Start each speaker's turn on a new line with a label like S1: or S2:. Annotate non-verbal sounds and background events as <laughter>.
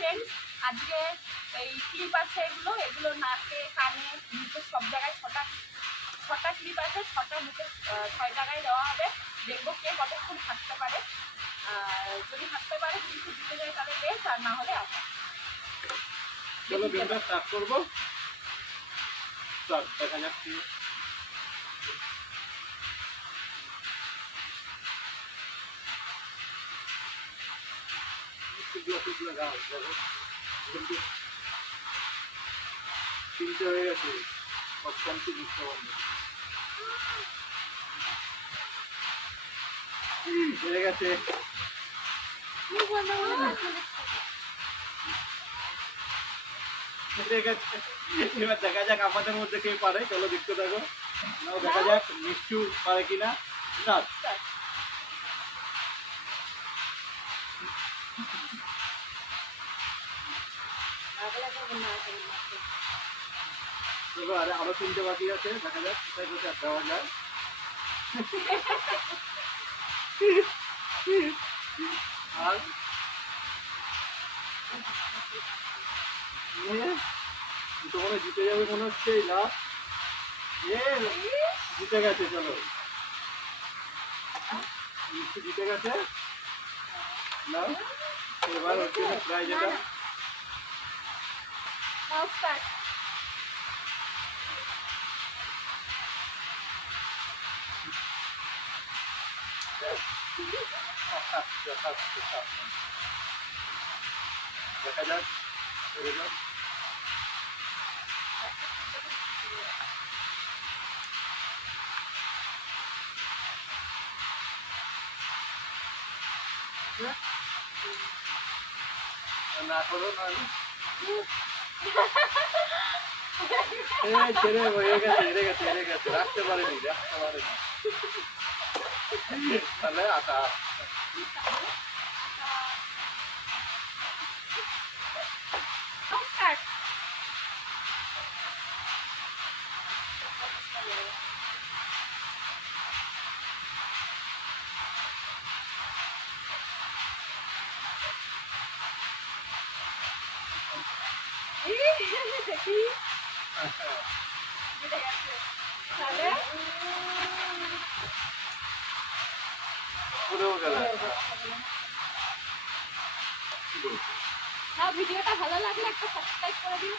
S1: Friends আজকে এই clip আছে এগুলো এগুলো নাকে কানে মুখে সব জায়গায় ছটা ছটা ক্লিপ আছে, ছটা মুখে ছয় জায়গায় দেওয়া হবে। দেখব কে কতক্ষণ থাকতে পারে। যদি থাকতে পারে কিছু দিতে যায়, তাহলে বেশ, আর না হলে আবার
S2: চলো ভিডিওটা স্টার্ট করব। স্টার্ট দেখা যাচ্ছে গেছে এবার দেখা যাক আমাদের মধ্যে কে পারে চলো দেখতে থাকো। দেখা যাক মিষ্টু পারে কিনা। না। আরও তিনটে বাকি আছে, দেখা যাক কোথায় কোথায় দেওয়া যায়। আর জিতে যাবে মনে হচ্ছে, এই জিতে গেছে, চলো। জিতে গেছে। না এবার হচ্ছে প্রাইজ এটা
S1: নমস্কার
S2: দেখা যাক না করো না এই ছেড়ে হয়ে গেছে হেরে গেছে হেরে গেছে রাখতে পারেনি রাখতে পারেনি তাহলে আটা <laughs>
S1: ভিডিওটা ভালো লাগলে একটা সাবস্ক্রাইব করে দিন